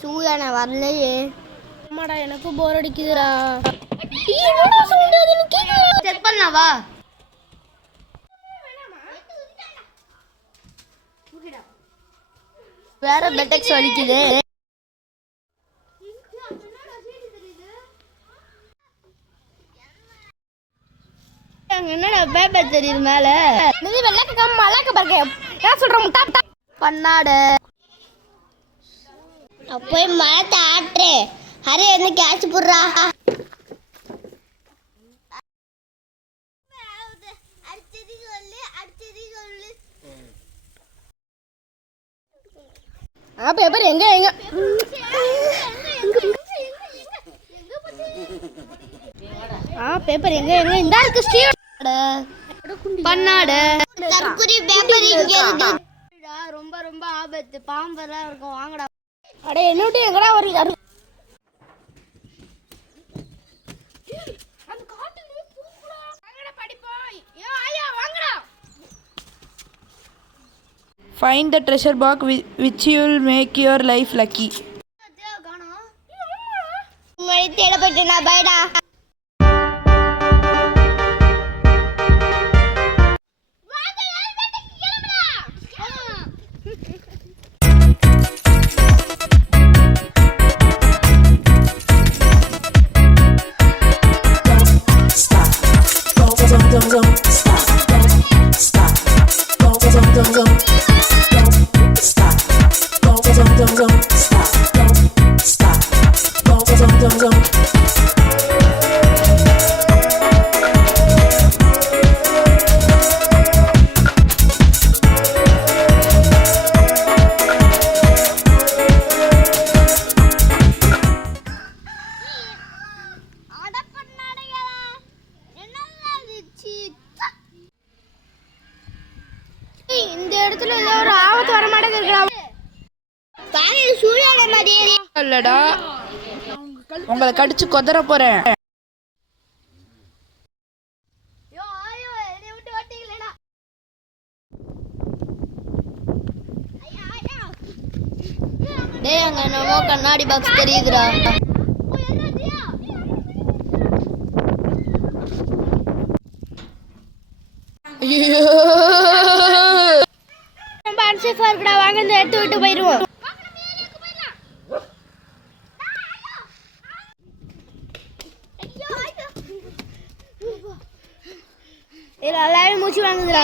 சூயான வரலையே. அம்மாடா எனக்கு போர் அடிக்குதுடா. செக் பண்ணவா? வேற பெட்டெக்ஸ் வலிக்குது. என்னடா பேப்பர் தெரியுது மேல. இது வெள்ளக்க மலக்க பாருங்க. நான் சொல்றேன் முட்டா பண்ணாட. போய் மரத்தை ஆட்டுறே. ஹரி என்ன கேட்ச் போடுறா. பேப்பர் எங்க எங்க பேப்பர் எங்க எங்க இந்த இருக்கு ஸ்டீவ் பண்ணாட. தற்குறி பேப்பர் இங்க இருக்கு. ரொம்ப ரொம்ப ஆபத்து. பாம்பெல்லாம் இருக்கும். வாங்கடா. அட என்னோட எங்கடா வரீங்க? அந்த காட்டுல பூக்குடா. வாங்கடா படிப்போம். ஏ ஆயா வாங்கடா. Find the treasure box which will make your life lucky. தேட போயிட்டேனா பைடா. இந்த இடத்துல ஏதோ ஒரு ஆபத்து வர மாட்டேங்குது. இல்லடா உங்களை கடிச்சு கொதற போறேன். டேய் அங்க என்னமோ கண்ணாடி பாக்ஸ் தெரியுதுடா. ஐயோ ரொம்ப அன்சேஃபா இருக்குடா. வாங்க இந்த எடுத்து விட்டு போயிடுவோம். இதுல எல்லாரும் மூச்சு வாங்குதுடா.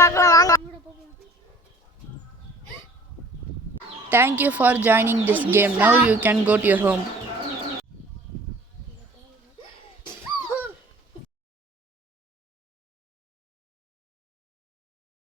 பார்க்கலாம் வாங்க. Thank you for joining this game. Now you can go to your home.